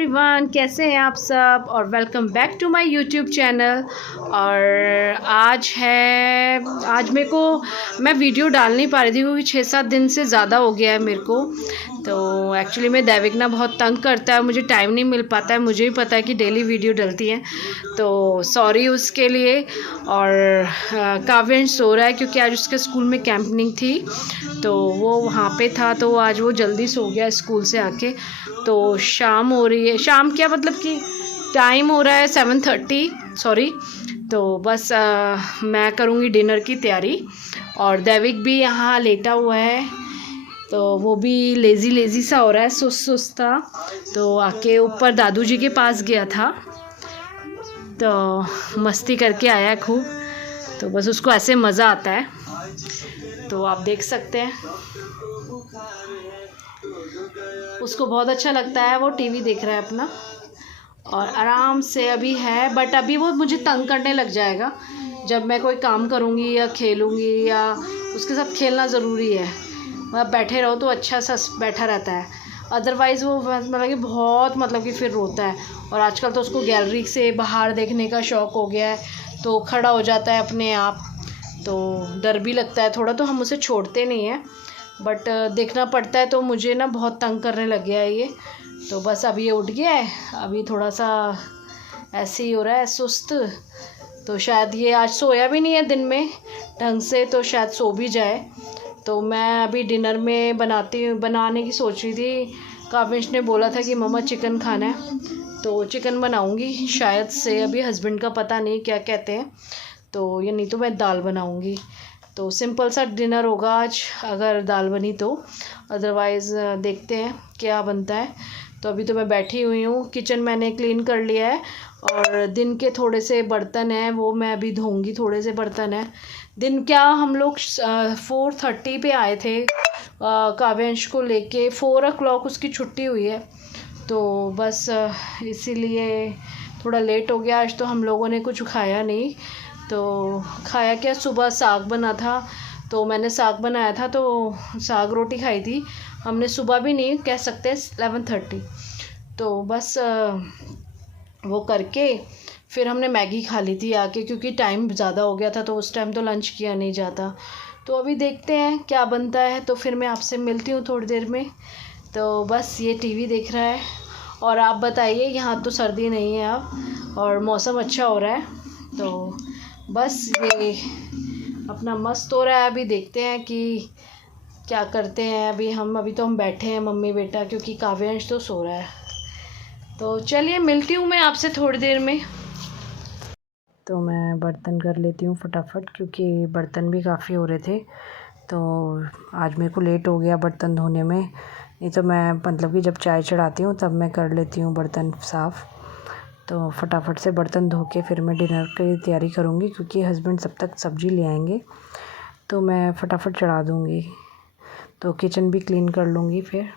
Everyone, कैसे हैं आप सब और welcome back to my YouTube channel. और आज मेरे को मैं वीडियो डाल नहीं पा रही थी क्योंकि 6-7 दिन से ज़्यादा हो गया है मेरे को। तो एक्चुअली में दैविक ना बहुत तंग करता है, मुझे टाइम नहीं मिल पाता है। मुझे भी पता है कि डेली वीडियो डलती है, तो सॉरी उसके लिए। और काव्यांश सो रहा है क्योंकि आज उसके स्कूल में कैंपनिंग थी, तो वो वहाँ पे था, तो आज वो जल्दी सो गया स्कूल से आके। तो शाम हो रही है, शाम क्या मतलब कि टाइम हो रहा है 7:30 सॉरी। तो बस मैं करूँगी डिनर की तैयारी। और दैविक भी यहाँ लेटा हुआ है, तो वो भी लेज़ी सा हो रहा है, सुस्त था। तो आके ऊपर दादू जी के पास गया था, तो मस्ती करके आया खूब। तो बस उसको ऐसे मज़ा आता है, तो आप देख सकते हैं उसको बहुत अच्छा लगता है। वो टीवी देख रहा है अपना और आराम से अभी है, बट अभी वो मुझे तंग करने लग जाएगा जब मैं कोई काम करूँगी या खेलूँगी, या उसके साथ खेलना ज़रूरी है। मतलब बैठे रहो तो अच्छा सा बैठा रहता है, अदरवाइज़ वो मतलब कि बहुत मतलब कि फिर रोता है। और आजकल तो उसको गैलरी से बाहर देखने का शौक़ हो गया है, तो खड़ा हो जाता है अपने आप। तो डर भी लगता है थोड़ा, तो हम उसे छोड़ते नहीं हैं, बट देखना पड़ता है। तो मुझे ना बहुत तंग करने लग गया है ये। तो बस अभी ये उठ गया है, अभी थोड़ा सा ऐसे ही हो रहा है सुस्त। तो शायद ये आज सोया भी नहीं है दिन में ढंग से, तो शायद सो भी जाए। तो मैं अभी डिनर में बनाने की सोच रही थी। काव्यांश ने बोला था कि मम्मा चिकन खाना है, तो चिकन बनाऊंगी शायद से। अभी हस्बैंड का पता नहीं क्या कहते हैं, तो ये नहीं तो मैं दाल बनाऊंगी। तो सिंपल सा डिनर होगा आज, अगर दाल बनी तो। अदरवाइज़ देखते हैं क्या बनता है। तो अभी तो मैं बैठी हुई हूँ, किचन मैंने क्लीन कर लिया है, और दिन के थोड़े से बर्तन हैं वो मैं अभी धोऊंगी। थोड़े से बर्तन हैं, दिन क्या हम लोग 4:30 पे आए थे काव्यांश को लेके। 4 o'clock उसकी छुट्टी हुई है, तो बस इसीलिए थोड़ा लेट हो गया। आज तो हम लोगों ने कुछ खाया नहीं। तो खाया क्या, सुबह साग बना था, तो मैंने साग बनाया था, तो साग रोटी खाई थी हमने। सुबह भी नहीं कह सकते, 11:30। तो बस वो करके फिर हमने मैगी खा ली थी आके, क्योंकि टाइम ज़्यादा हो गया था, तो उस टाइम तो लंच किया नहीं जाता। तो अभी देखते हैं क्या बनता है, तो फिर मैं आपसे मिलती हूँ थोड़ी देर में। तो बस ये टीवी देख रहा है। और आप बताइए, यहाँ तो सर्दी नहीं है अब और मौसम अच्छा हो रहा है, तो बस ये अपना मस्त हो रहा है। अभी देखते हैं कि क्या करते हैं। अभी तो हम बैठे हैं मम्मी बेटा, क्योंकि काव्यांश तो सो रहा है। तो चलिए मिलती हूँ मैं आपसे थोड़ी देर में। तो मैं बर्तन कर लेती हूँ फटाफट, क्योंकि बर्तन भी काफ़ी हो रहे थे। तो आज मेरे को लेट हो गया बर्तन धोने में, नहीं तो मैं मतलब कि जब चाय चढ़ाती हूँ तब मैं कर लेती हूँ बर्तन साफ़। तो फटाफट से बर्तन धो के फिर मैं डिनर की तैयारी करूँगी, क्योंकि हस्बैंड तब तक सब्ज़ी ले आएंगे, तो मैं फटाफट चढ़ा दूँगी। तो किचन भी क्लीन कर लूँगी फिर।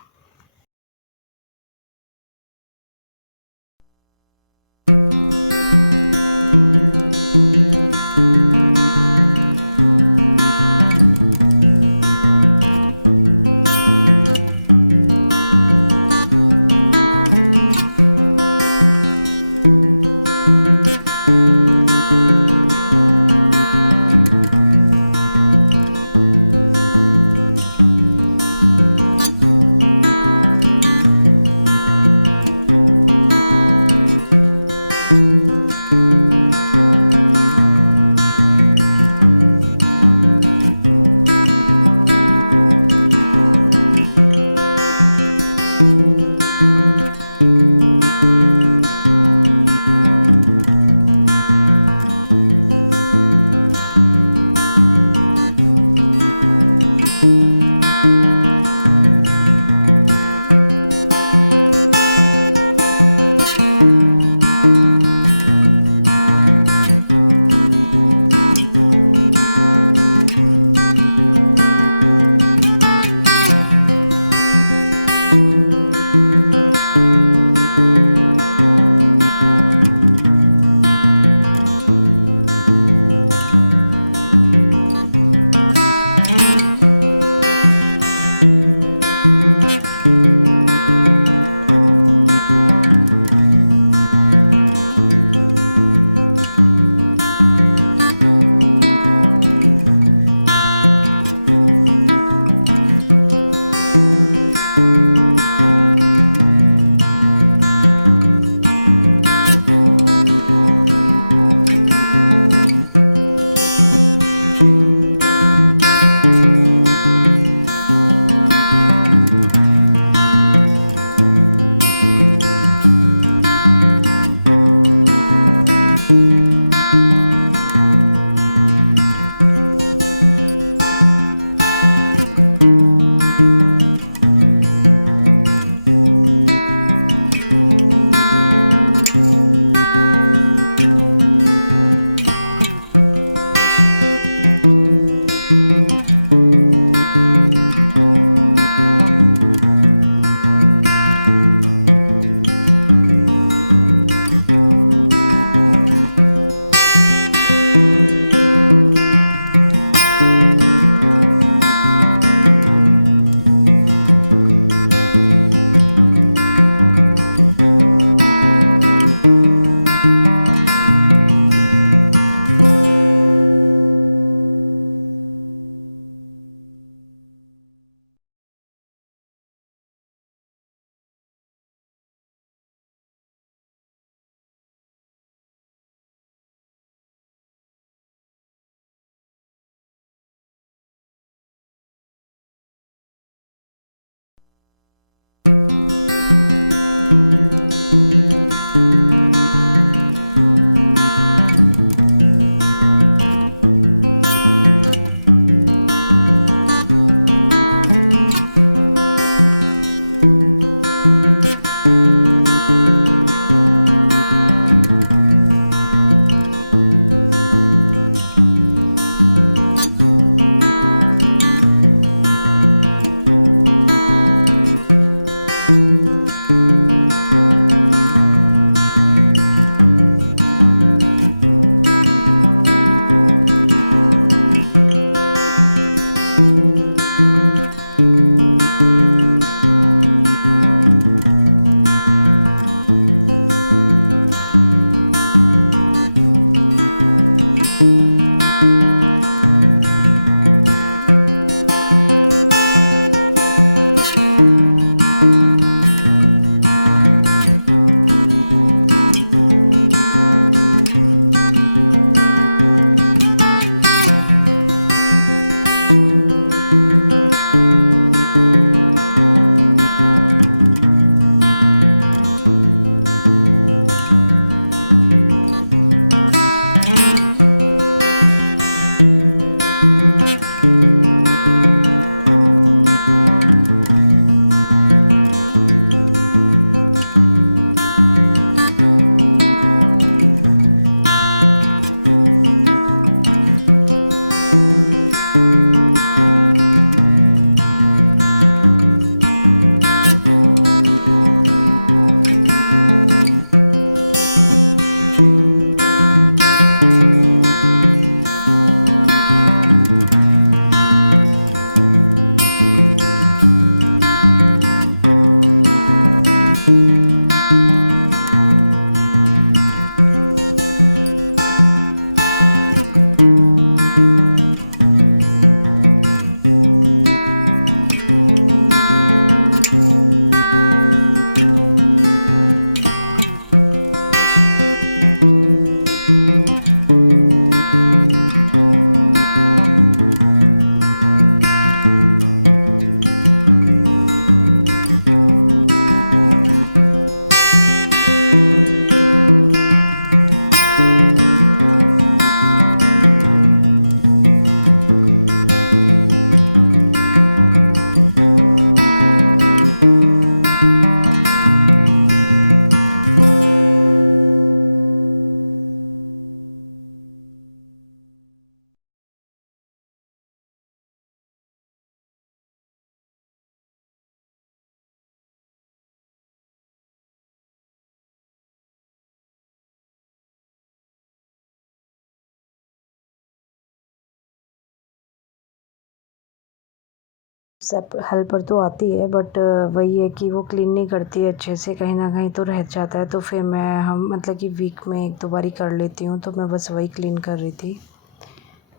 सब हेल्पर तो आती है बट वही है कि वो क्लीन नहीं करती है अच्छे से, कहीं ना कहीं तो रह जाता है। तो फिर मैं हम मतलब कि वीक में एक दो बार ही कर लेती हूँ, तो मैं बस वही क्लीन कर रही थी।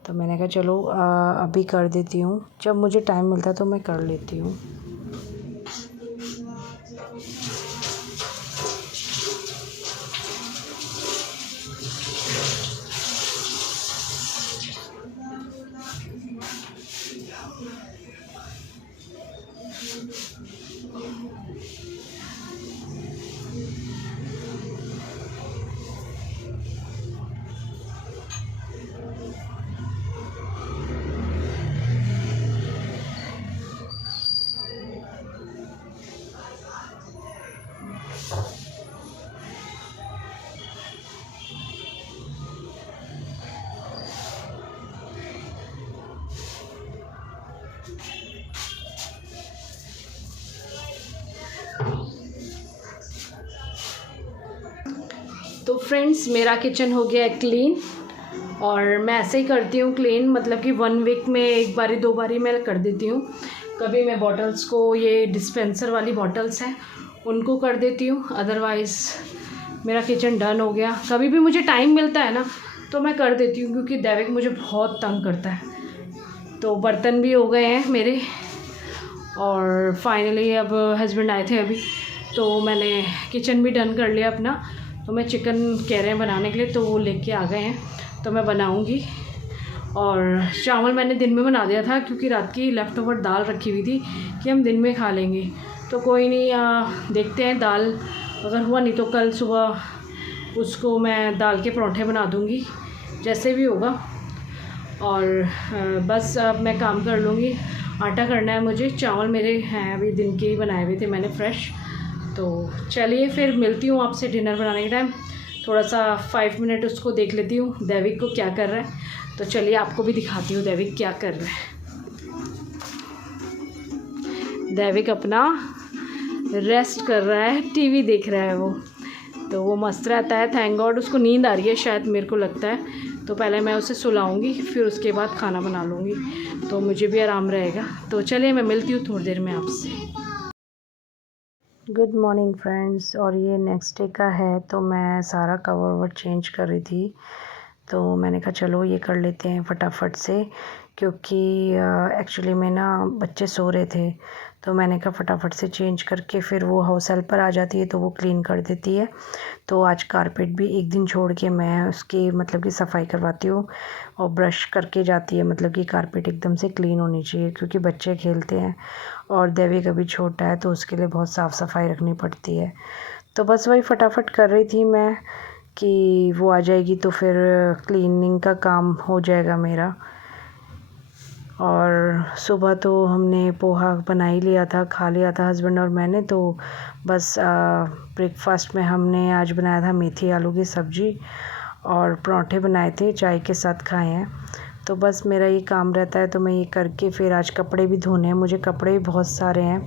तो मैंने कहा चलो अभी कर देती हूँ, जब मुझे टाइम मिलता है तो मैं कर लेती हूँ। तो फ्रेंड्स, मेरा किचन हो गया है क्लीन, और मैं ऐसे ही करती हूँ क्लीन, मतलब कि 1 वीक में एक बारी 2 बारी मैं कर देती हूँ। कभी मैं बॉटल्स को, ये डिस्पेंसर वाली बॉटल्स हैं उनको कर देती हूँ, अदरवाइज़ मेरा किचन डन हो गया। कभी भी मुझे टाइम मिलता है ना तो मैं कर देती हूँ, क्योंकि दैविक मुझे बहुत तंग करता है। तो बर्तन भी हो गए हैं मेरे, और फाइनली अब हस्बैंड आए थे अभी, तो मैंने किचन भी डन कर लिया अपना। तो मैं चिकन कह रहे हैं बनाने के लिए, तो वो लेके आ गए हैं, तो मैं बनाऊंगी। और चावल मैंने दिन में बना दिया था, क्योंकि रात की लेफ़्ट ओवर दाल रखी हुई थी कि हम दिन में खा लेंगे। तो कोई नहीं, देखते हैं, दाल अगर हुआ, नहीं तो कल सुबह उसको मैं दाल के परोठे बना दूंगी, जैसे भी होगा। और बस अब मैं काम कर लूँगी, आटा करना है मुझे। चावल मेरे हैं अभी दिन के ही बनाए हुए थे मैंने फ्रेश। तो चलिए फिर मिलती हूँ आपसे डिनर बनाने के टाइम। थोड़ा सा 5 मिनट उसको देख लेती हूँ दैविक को क्या कर रहा है। तो चलिए आपको भी दिखाती हूँ दैविक क्या कर रहा है। दैविक अपना रेस्ट कर रहा है, टीवी देख रहा है वो, तो वो मस्त रहता है। थैंक गॉड, उसको नींद आ रही है शायद, मेरे को लगता है। तो पहले मैं उसे सुलाऊंगी, फिर उसके बाद खाना बना लूँगी, तो मुझे भी आराम रहेगा। तो चलिए मैं मिलती हूँ थोड़ी देर में आपसे। गुड मॉर्निंग फ्रेंड्स, और ये नेक्स्ट डे का है। तो मैं सारा कवर ववर चेंज कर रही थी, तो मैंने कहा चलो ये कर लेते हैं फटाफट से, क्योंकि एक्चुअली में ना बच्चे सो रहे थे। तो मैंने कहा फटाफट से चेंज करके, फिर वो हाउस हेल्पर आ जाती है तो वो क्लीन कर देती है। तो आज कारपेट भी एक दिन छोड़ के मैं उसकी मतलब कि सफाई करवाती हूँ, और ब्रश करके जाती है, मतलब कि कारपेट एकदम से क्लीन होनी चाहिए, क्योंकि बच्चे खेलते हैं और दैविक अभी छोटा है, तो उसके लिए बहुत साफ़ सफाई रखनी पड़ती है। तो बस वही फटाफट कर रही थी मैं कि वो आ जाएगी तो फिर क्लीनिंग का काम हो जाएगा मेरा। और सुबह तो हमने पोहा बना ही लिया था, खा लिया था हस्बैंड और मैंने। तो बस ब्रेकफास्ट में हमने आज बनाया था मेथी आलू की सब्ज़ी, और पराठे बनाए थे, चाय के साथ खाए हैं। तो बस मेरा ये काम रहता है, तो मैं ये करके फिर आज कपड़े भी धोने हैं मुझे, कपड़े भी बहुत सारे हैं।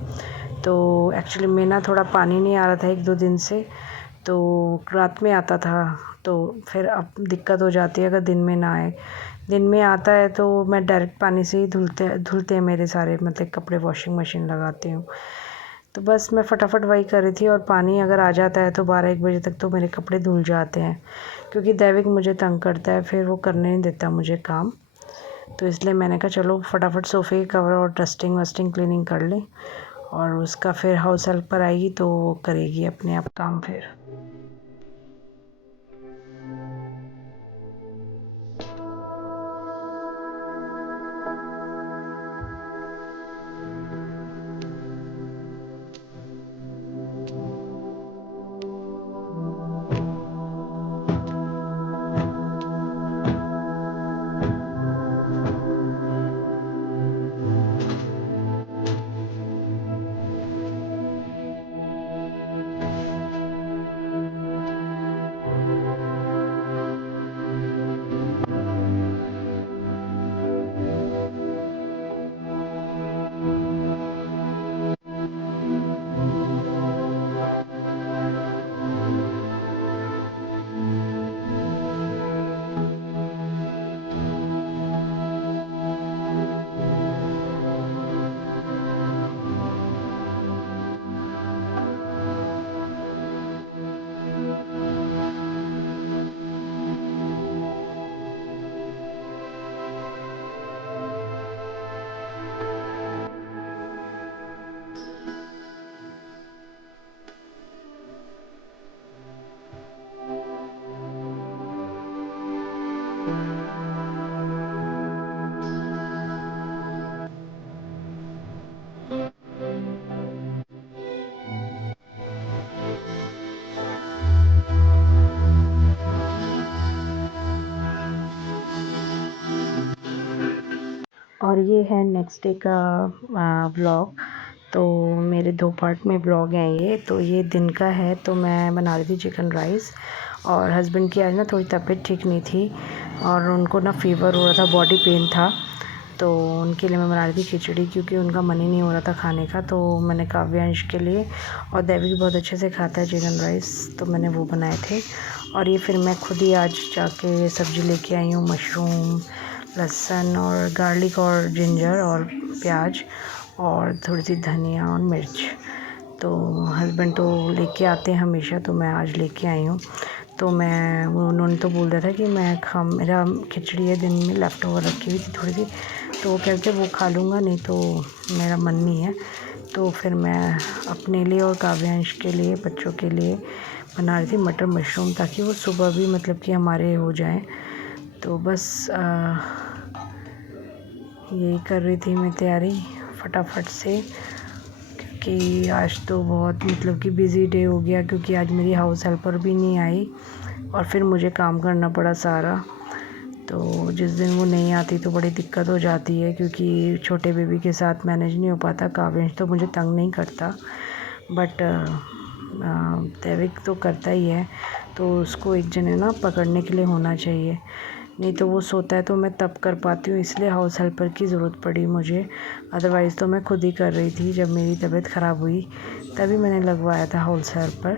तो एक्चुअली में ना थोड़ा पानी नहीं आ रहा था 1-2 दिन से, तो रात में आता था, तो फिर अब दिक्कत हो जाती है अगर दिन में ना आए। दिन में आता है तो मैं डायरेक्ट पानी से ही धुलते हैं मेरे सारे मतलब कपड़े, वॉशिंग मशीन लगाती हूँ। तो बस मैं फटाफट वही कर रही थी, और पानी अगर आ जाता है तो 12-1 बजे तक तो मेरे कपड़े धुल जाते हैं, क्योंकि दैविक मुझे तंग करता है, फिर वो करने नहीं देता मुझे काम। तो इसलिए मैंने कहा चलो फटाफट सोफ़े के कवर और डस्टिंग वस्टिंग क्लीनिंग कर लें, और उसका फिर हाउस हेल्पर आएगी तो वो करेगी अपने आप काम फिर। और ये है नेक्स्ट डे का व्लॉग। तो मेरे 2 पार्ट में व्लॉग हैं ये। तो ये दिन का है, तो मैं बना रही थी चिकन राइस। और हस्बैंड की आज ना थोड़ी तबीयत ठीक नहीं थी और उनको ना फ़ीवर हो रहा था, बॉडी पेन था। तो उनके लिए मैं बना रही थी खिचड़ी, क्योंकि उनका मन ही नहीं हो रहा था खाने का। तो मैंने काव्यांश के लिए, और दैविक बहुत अच्छे से खाता है चिकन राइस, तो मैंने वो बनाए थे। और ये फिर मैं खुद ही आज जाके सब्ज़ी लेके आई हूँ, मशरूम, लहसुन और गार्लिक और जिंजर और प्याज और थोड़ी सी धनिया और मिर्च। तो हस्बैंड तो लेके आते हैं हमेशा, तो मैं आज लेके आई हूँ। तो मैं उन्होंने तो बोल रहा था कि मेरा खिचड़ी है दिन में लेफ़्ट ओवर रखी हुई थी थोड़ी सी, तो वो कहते वो खा लूँगा, नहीं तो मेरा मन नहीं है। तो फिर मैं अपने लिए और काव्यांश के लिए, बच्चों के लिए बना रही थी मटर मशरूम, ताकि वो सुबह भी मतलब कि हमारे हो जाएं। तो बस यही कर रही थी मैं तैयारी फटाफट से, क्योंकि आज तो बहुत मतलब कि बिज़ी डे हो गया, क्योंकि आज मेरी हाउस हेल्पर भी नहीं आई और फिर मुझे काम करना पड़ा सारा। तो जिस दिन वो नहीं आती तो बड़ी दिक्कत हो जाती है, क्योंकि छोटे बेबी के साथ मैनेज नहीं हो पाता। काव्यांश तो मुझे तंग नहीं करता, बट दैविक तो करता ही है। तो उसको एक जने ना पकड़ने के लिए होना चाहिए, नहीं तो वो सोता है तो मैं तब कर पाती हूँ, इसलिए हाउस हेल्पर की ज़रूरत पड़ी मुझे। अदरवाइज़ तो मैं खुद ही कर रही थी। जब मेरी तबीयत ख़राब हुई तभी मैंने लगवाया था हाउस हेल्पर।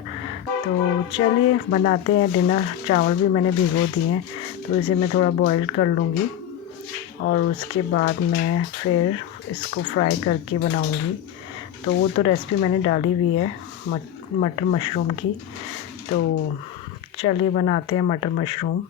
तो चलिए बनाते हैं डिनर। चावल भी मैंने भिगो दिए हैं, तो इसे मैं थोड़ा बॉईल कर लूँगी और उसके बाद मैं फिर इसको फ्राई करके बनाऊँगी। तो वो तो रेसिपी मैंने डाली हुई है मटर मशरूम की। तो चलिए बनाते हैं मटर मशरूम।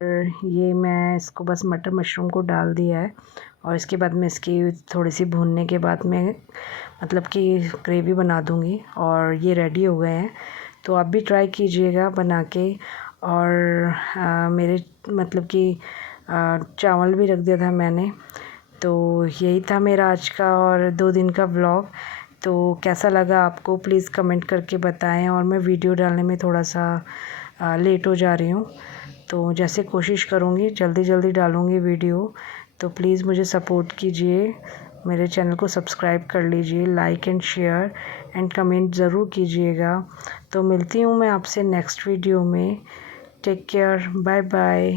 ये मैं इसको बस मटर मशरूम को डाल दिया है, और इसके बाद मैं इसकी थोड़ी सी भूनने के बाद मैं मतलब कि ग्रेवी बना दूँगी। और ये रेडी हो गए हैं, तो आप भी ट्राई कीजिएगा बना के। और मेरे मतलब कि चावल भी रख दिया था मैंने। तो यही था मेरा आज का और 2 दिन का व्लॉग। तो कैसा लगा आपको प्लीज़ कमेंट करके बताएं। और मैं वीडियो डालने में थोड़ा सा लेट हो जा रही हूँ। तो जैसे कोशिश करूँगी जल्दी जल्दी डालूँगी वीडियो, तो प्लीज़ मुझे सपोर्ट कीजिए, मेरे चैनल को सब्सक्राइब कर लीजिए, like and share and comment ज़रूर कीजिएगा। तो मिलती हूँ मैं आपसे नेक्स्ट वीडियो में। Take care, bye bye.